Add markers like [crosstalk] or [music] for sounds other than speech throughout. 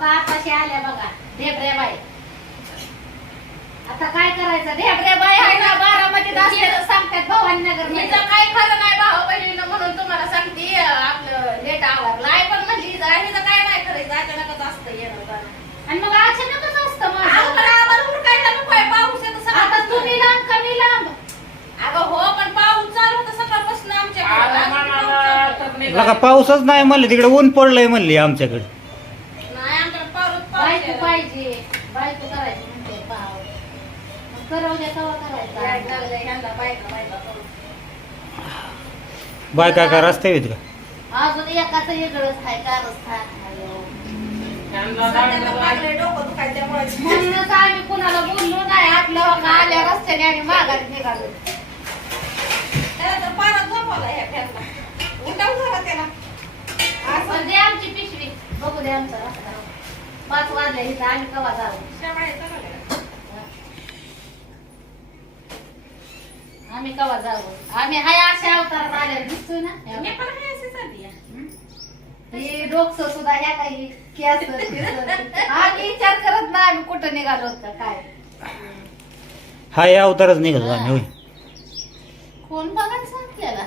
का आताशी आल्या बघा? ढेबऱ्या बाई आता काय करायचं? ढेबऱ्या बाई आहे ना बारामतीत सांगतात भवानीनगर हिचं काय खरं नाही भाऊ बहिणीनं म्हणून तुम्हाला सांगते आपलं लेट आवरलं आई पण हिचं काय नाही करायचं अचानकच असतं येणं जाणं. आणि मग अचानकच असतं नकोय पाऊस येतो आता. तुम्ही लांब कमी लांब? अगं हो पण पाऊस चालू होता सकाळपासून आमच्या पाऊसच नाही म्हणले तिकडे ऊन पडलंय म्हणली आमच्याकडे. बायको पाहिजे. बायको करायची म्हणते पाव. मग करू द्या तेव्हा यायला करायचं ह्यांना बायका बायका करून. बायका का रस्ते आहेत का? अजून एकाच वेगळंच दुखायचं त्यामुळे. म्हणूनच आम्ही कुणाला बोललो नाही आपलं का आल्या रस्त्याने आणि माघारी निघालो. उठाव जरा त्याला. असं पण दे आमची पिशवी. बघू दे आमचा रस्ता. पाच वाजले इथं आम्ही कवा जाऊ. आम्ही कवा जाऊ आम्ही हाय अशा अवतारात आल्या दिसतोय ना पण. हे डोकस सुद्धा ह्या काही केस. [laughs] आम्ही विचार करत नाही आम्ही कुठं निघालो होतं काय हा या अवतारच आम्ही होय कोण बघायला सांगितलेला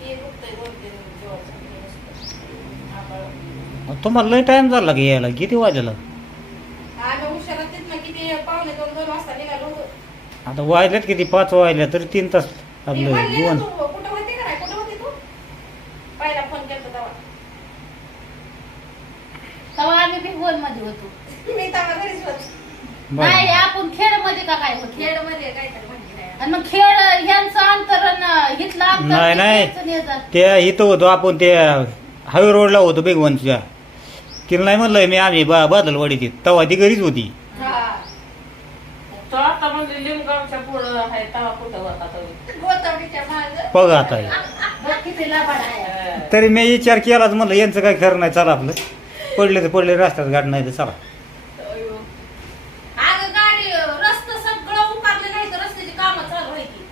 हे दुखतंय दोन तीन दिवस. आपण- मग तुम्हाला लय टाइम झाला की यायला किती वाजलेला आम्ही उशिरा तिथनं किती पावणे दोन दोन वाजता निघालो होतो. आता वाजल्यात किती पाच वाजल्या तरी तीन तास ती आपलं म्हणली ना दोन तू, कुठं होती का नाही? कुठं होती तू? पहिला फोन केलता तेव्हा. तेव्हा आम्ही भिगवणमध्ये होतो मी तेव्हा घरीच होते. नाही बरं. आपण खेडमध्ये का काय होतो खेडमध्ये काहीतरी म्हणली नाही. आणि मग खेळ ह्यांचं अंतरण हिथलं अंतर नाही, नाही. तिथलं येतं. त्या इथं होतो आपण त्या हायवे रोडला होतो बेगवनच्या तिला नाही म्हणलंय मी आम्ही बा बादलवाडीत तेव्हा ती घरीच होती. हा. तो आता म्हणजे लिंगावच्या पुढं आहे तेव्हा कुठं होता तो? गोतवडीच्या मागं. बघ आता. बघ किती लबाड आहे. अं, तरी मी विचार केलाच म्हणलं यांचं काय खरं नाही चला आपलं. पडले तर पडले रस्त्यात गाड नाही तर चला. अयो. अगं गाडी रस्ता सगळं उकारले नाही तर रस्त्याची कामं चालू व्हायची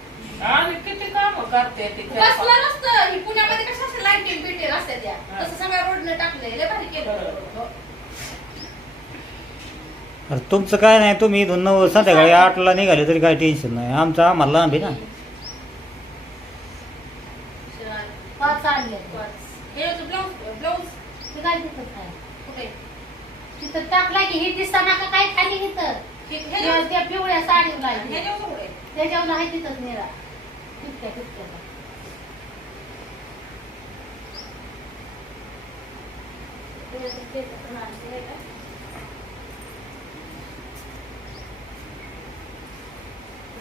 आणि किती काम करते ती कसला रस्ता ही पुण्यामध्ये कशा लाईटिंग बिल्डिंग असते त्या? तसं सगळ्या रोडने टाकले लय भारी केलं. अरे तुमचं काय नाही तुम्ही इथून नऊ संध्याकाळी आठला निघाले तरी काय टेन्शन नाही. आमचं आम्हाला लांब आहे ना. पाच आणले. हे ब्लाऊज ब्लाऊज ते काय तिथं काय कुठे? तिथं टाकला की ही दिसताना का काय खाली त्या पिवळ्या साडीवर. त्याच्यावर आहे. तिथंच निरा तितक्या तितक्या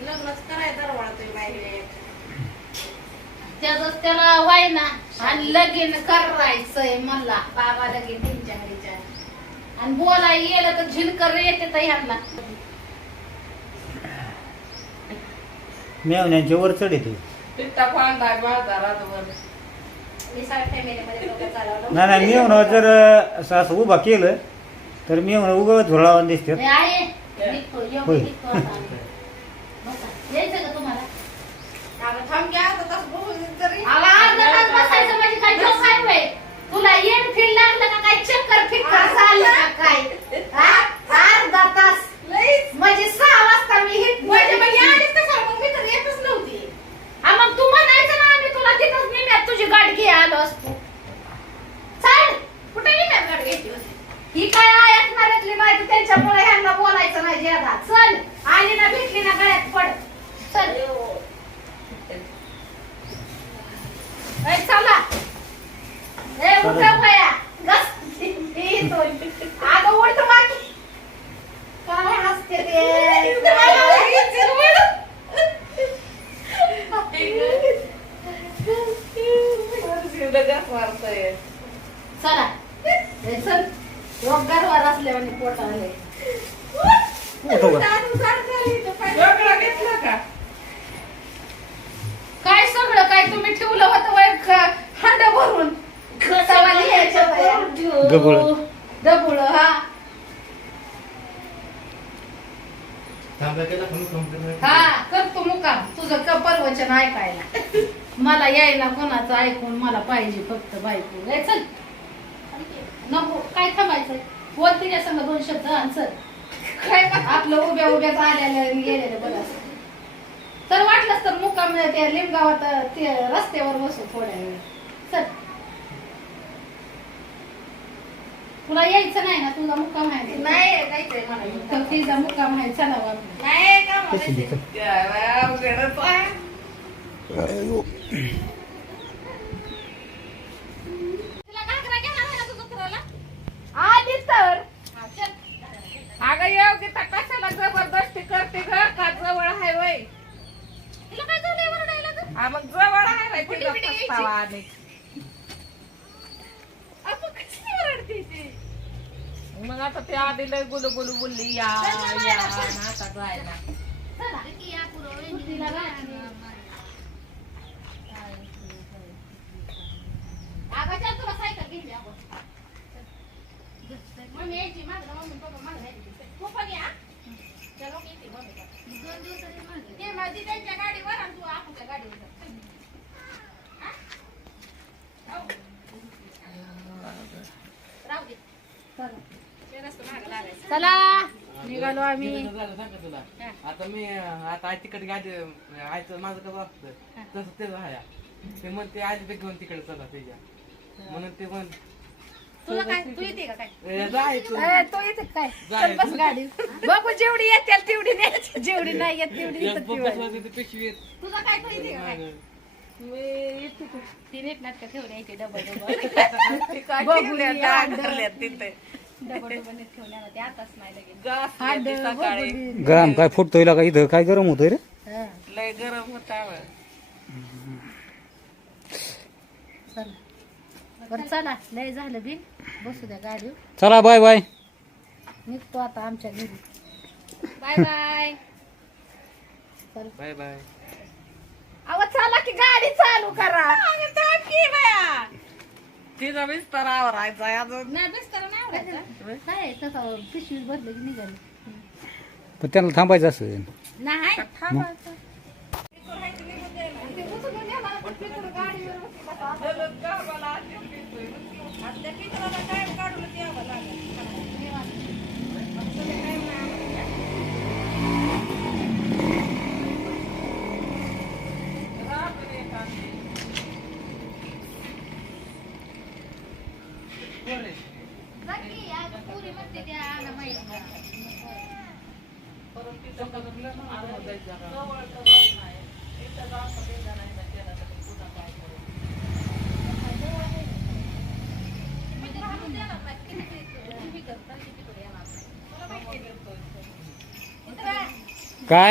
लग्नच करायचं दरवाळा तुम्ही बाहेर त्याच त्याला व्हाय ना आणि लगीन करायचंय मला. बाबा लगीन त्यांच्या घरीच्या. आणि बोलाय गेलं तर झिनकर येते तर ह्यांना. मेवण्यांच्या वर चढ येते पित्ता पांढरा फॅमिलीमध्ये चालवलं. नाही नाही मेवणं जर असं असं उभा केलं तर मेवणं उगं झुळावून दिसते हे निघतो. निघतो आता. यायचं का तुम्हाला अगं थांब घ्या आता तसं बघून तरी अगं, अर्धा तास बसायचं म्हणजे काय जोक आहे व्हय? तुला येण फील लागलं का काय चक्कर फिक्कर झालं का काय हा? अर्धा तास लईच म्हणजे सहा वाजता मी हिट म्हणजे मग या आलीच कशाला? मग मी तर येतच नव्हती हा मग तू म्हणायचं ना आम्ही तुला तिथंच नेण्यात तुझी गाठ घे आलो असतो चाल कुठे येणार गाडी घेतली होती ही काय ऐकणाऱ्यातली माहिती त्यांच्यामुळे ह्यांना बोलायचं नाही ज्यादा चल आली ना भेटली ना गळ्यात पड चल ए, चला ए उठ भया गस येतो. अगं उठ बाकी काय हसते ते चला ए, चल रोजगारवर असल्याने पोटाले उठो का? वेगळं घेतलं का काय सगळं काय तुम्ही ठेवलं होतं वय हंड भरून सवाली यायच्या बाया. गबुळ. गबुळ हा. हा करतो मुकाम तुझं क- प्रवचन ऐकायला. मला यायला कोणाचं ऐकून मला पाहिजे फक्त बायको. ए, चल. नको काय थांबायचंय? बोल तिच्या संग दोन शब्द आणि चल. काय आपलं उभ्या उभ्याच आलेलं गेलेलं बरं असं. तर वाटलंच तर मुक्काम त्या लिमगावात ते रस्त्यावर बसू थोड्या वेळ. चल. तुला यायचं नाही ना तुझा मुक्काम आहे? नाही काहीच मला तर तिचा मुक्काम आहे चला बाबा नाही का मला अवघडच आहे. तुला घागरा घेणार आहे ना तू जत्राला? आली तर हा, चल. अगं योगिता कशाला जबरदस्ती करते ग का जवळ आहे वय तिला काय झालंय ओरडायला ग? हा मग जवळ आहे वय यायची? पस्तावा आले आपण कशी ओरडते ती? मग आता ते आधी लय गुलू गुलू बोलली या या आता जायला गाडीवर आणि तू आपल्या गाडीवर. राहू दे. ते. चला. निघालो आम्ही. आता मी आता आई तिकडे गाडी आईचं माझं कसं असतं? तसं त्याचं आहे ते म्हणते आजी घेऊन तिकडे चला त्याच्या म्हणून ते म्हण तुला काय तू येते का काय? ए, जायचं ए, तो येते काय? चल बस गाडी. बघू जेवढी येते तेवढी न्यायची जेवढी नाही येत तेवढी ती. तुझा काय तू येते का काय. [laughs] ती डबल गरम काय फुटतोय का? इथं काय गरम होतोय रे? हा, लय गरम होता चला. लय झालं बिल बसू द्या गाडी चला बाय बाय. निघतो आता आमच्या घरी. Bye bye. Bye bye. चला की गाडी चालू करा. तिचा विस्तार आवरायचा अजून नाही बिस्तर नाही आवडायचा काय तसं पिशवी भरलं की निघाली. पण त्यांना थांबायचं असेल नाही. काय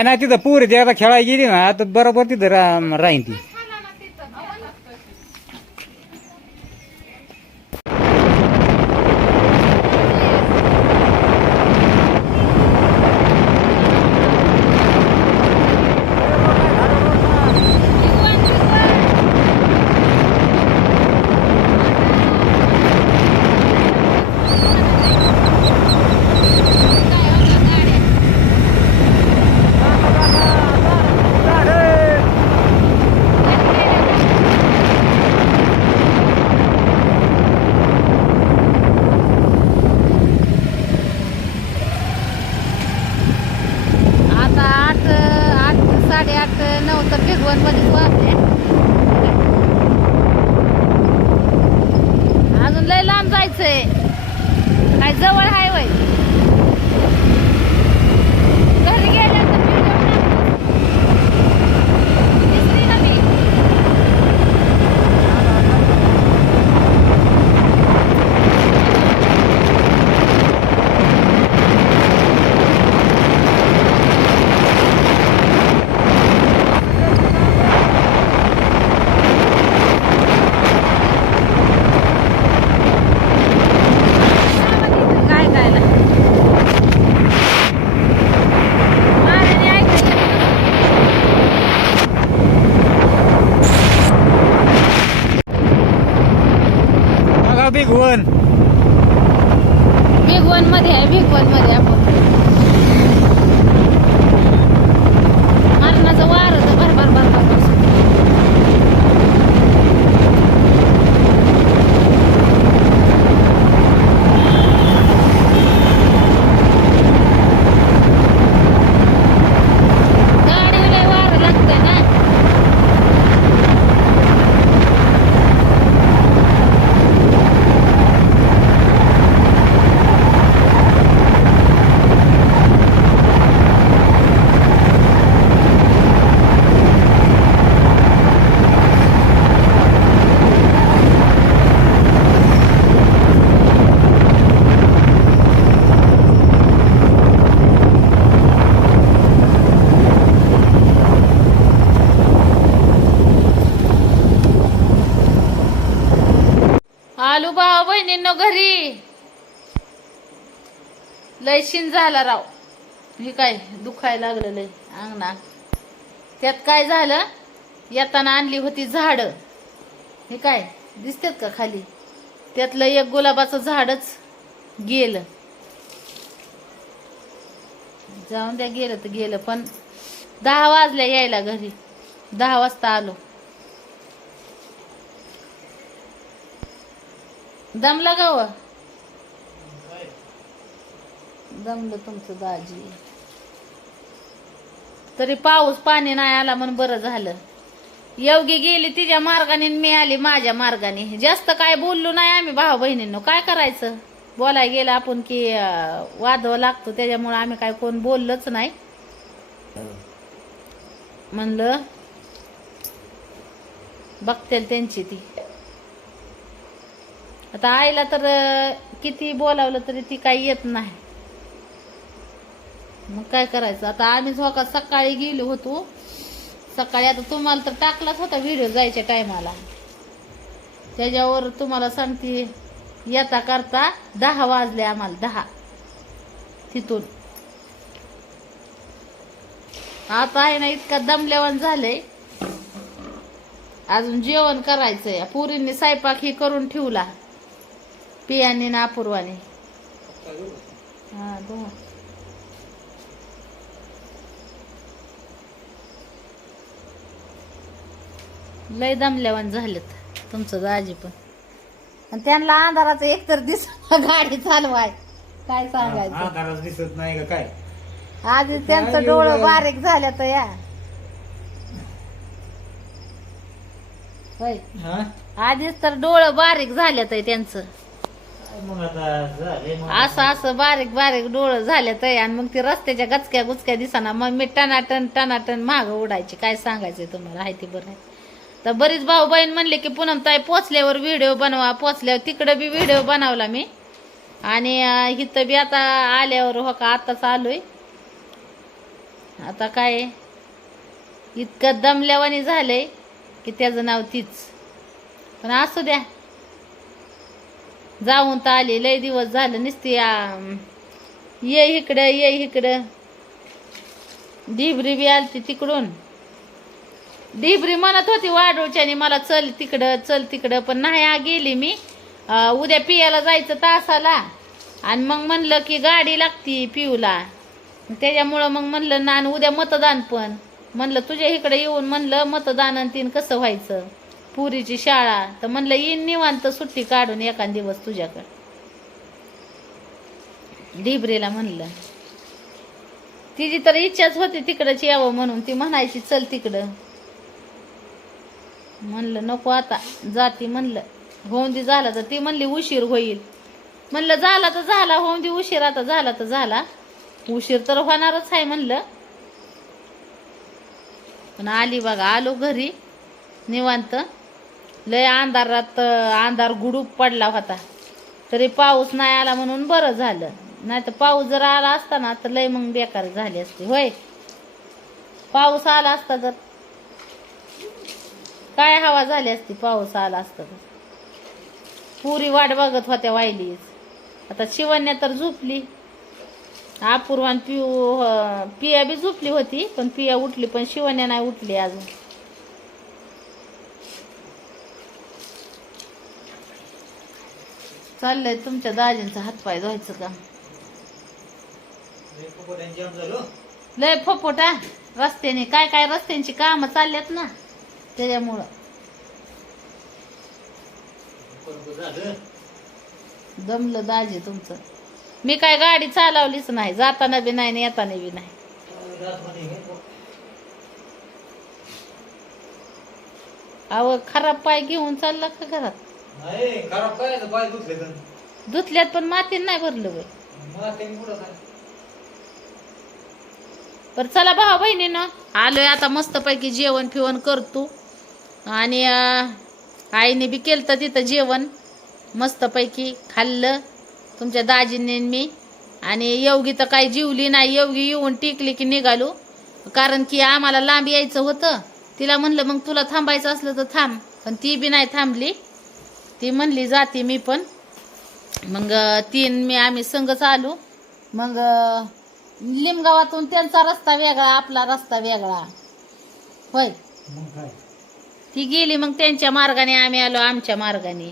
नाही. तिथं पुरी ती आता खेळायला गेली ना तर बरोबर तिथं राहीन ती आता आठ आठ साडेआठ नऊ तर भिगवण मध्येच अजून लय लांब जायचंय. काय जवळ आहे वय घरी गेल्यानंतर video टाकतो. दिसली ना मी? काय खायला मारेने ऐकायचं बघा बिग वन भिगवणमध्ये आहे भिगवणमध्ये आपण मरणाचं वार होतं भर भर भर भर भर. आलू भावा बहिणींनो घरी लय शिन झाला राव. हे काय दुखायला लागलं लय. अंगणा त्यात काय झालं? येताना आणली होती झाड. हे काय दिसतात का खाली? त्यातलं एक गुलाबाचं झाडच गेलं. जाऊन द्या गेलं तर गेलं पण दहा वाजल्या यायला घरी. दहा वाजता आलो. दमला गाव जमलं तुमचं दाजी. तरी पाऊस पाणी नाही आला म्हणून बरं झालं. योगी गेली तिच्या मार्गाने मी आली माझ्या मार्गाने. जास्त काय बोललो नाही आम्ही भाऊ बहिणींनो. काय करायचं? बोलाय गेलं आपण की अं, वादवा लागतो त्याच्यामुळे आम्ही काय कोण बोललंच नाही. म्हणलं बघतील त्यांची ती. आता आईला तर किती बोलावलं तरी ती काही येत नाही. मग काय करायचं? आता आम्ही झोका सकाळी गेलो होतो. सकाळी आता तुम्हाला तर टाकलाच होता व्हिडिओ जायच्या टायमाला त्याच्यावर तुम्हाला सांगते येता करता दहा वाजले आम्हाला दहा. तिथून. आता आहे ना इतका दमलेवण झालंय. अजून जेवण करायचंय. पुरींनी स्वयंपाक ही करून ठेवला. पियाने ना अपूर्वाने हा दोन. लय दमल्यावन झालेत तुमचं दाजी पण. आणि त्यांना अंधाराचं एकतर दिस गाडी चालवाय. काय सांगायचं? अंधारात दिसत नाही का काय? आधी त्यांचं डोळं बारीक झालं तर या. होय. हा? आधीच तर डोळं बारीक झाल्यात आहे त्यांचं. मग आता झाले मग. असं असं बारीक बारीक डोळं झाल्यात आहे आणि मग ते रस्त्याच्या गचक्या गुचक्या दिसाना. मग मी टनाटन टनाटन माग उडायची. काय सांगायचंय तुम्हाला? आहे ते बरं. तर बरीच भाऊ बहीण म्हणले की पूनम ताई पोचल्यावर व्हिडिओ बनवा. पोचल्यावर तिकडं बी व्हिडिओ बनवला मी. आणि इथं बी आता आल्यावर हो का आताच आलोय. आता काय इतकं दमल्यावानी झालंय की त्याचं नाव तीच. पण असू द्या. जाऊन तर आले लय दिवस झालं नुसती ये इकडं ये इकडं. ढिबरी बी आलती तिकडून. ढिबरी म्हणत होती वाढूच्याने मला चल तिकडं चल तिकडं. पण नाही आ गेली मी. उद्या पियाला जायचं तासाला. आणि मग म्हणलं की गाडी लागती पिऊला. त्याच्यामुळं मग म्हणलं ना आणि उद्या मतदान पण. म्हणलं तुझ्या इकडे येऊन म्हणलं मतदान आणि तीन कसं व्हायचं? पुरीची शाळा. तर म्हणलं येईन निवांत सुट्टी काढून एखाद दिवस तुझ्याकडं. ढिबरीला म्हणलं. तिची तर इच्छाच होती तिकडंच यावं म्हणून. ती म्हणायची चल तिकडं. म्हणलं नको आता जाती म्हणलं. होऊन दे झाला तर ती म्हणली उशीर होईल. म्हणलं झाला तर झाला होऊन दे उशीर आता झाला तर झाला. उशीर तर होणारच आहे म्हणलं. पण आली बघा आलो घरी निवांत. लय अंधारात अंधार गुडूप पडला होता. तरी पाऊस नाही आला म्हणून बरं झालं. नाही तर पाऊस जर आला असता ना तर लय मग बेकार झाली असते होय. पाऊस आला असता तर काय हवा झाली असती पाऊस आला असता पुरी वाट बघत होत्या वाहिलीच आता शिवण्या तर झोपली. अपूर्वान पिऊ पिया बी झोपली होती पण पिया उठली पण शिवण्या नाही उठली अजून. चाललंय तुमच्या दाजींचा हातपाय धुवायचं का? लय फपोटा रस्त्याने काय काय रस्त्यांची कामं चालल्यात ना? त्याच्यामुळं. दमलं दाजी तुमचं. मी काय गाडी चालवलीच नाही जाताना बी नाही येताना बी नाही. अव खराब पाय घेऊन चालला का घरात? धुतल्यात पण मातीन नाही भरलं काय? बरं चला भाऊ बहिणीनं. आलोय आता मस्तपैकी जेवण फिवण करतो आणि आईने बी केलं तर तिथं जेवण. मस्तपैकी खाल्लं तुमच्या दाजीने मी. आणि योगी तर काही जीवली नाही. योगी येऊन टिकली की निघालो. कारण की आम्हाला लांब यायचं होतं. तिला म्हणलं मग तुला थांबायचं असलं तर थांब. पण ती बी नाही थांबली. ती म्हणली जाते मी पण. मग तीन मी आम्ही संघच आलो मग लिमगावातून त्यांचा रस्ता वेगळा आपला रस्ता वेगळा. होय. ती गेली मग त्यांच्या मार्गाने आम्ही आलो आमच्या मार्गाने.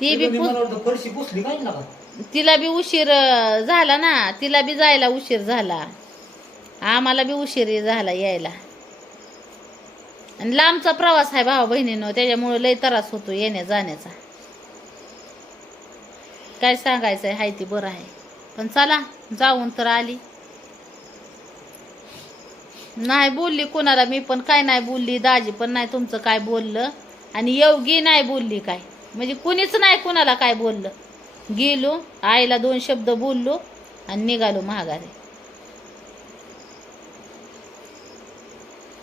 ती बी पु- फरशी पुसली काय ना. तिला बी उशीर अं, झाला ना. तिला बी जायला उशीर झाला. आम्हाला बी उशीर झाला यायला. आणि लांबचा प्रवास आहे भावा बहिणीनं त्याच्यामुळे लय त्रास होतो येण्या जाण्याचा. काय सांगायचं आहे हाय ती बरं आहे. पण चला जाऊन तर आली. नाही बोलली कोणाला मी पण काय नाही बोलली दाजी पण नाही तुमचं काय बोललं. आणि योगी नाही बोलली काय. म्हणजे कुणीच नाही कुणाला काय बोललं. गेलो आईला दोन शब्द बोललो आणि निघालो महागारी.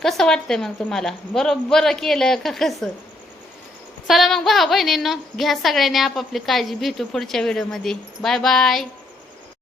कसं वाटतंय मग तुम्हाला? बरोबर केलं का कसं? चला मग भाऊ बहिणींनो घ्या सगळ्यांनी आपापली काळजी भेटू पुढच्या व्हिडिओमध्ये बाय बाय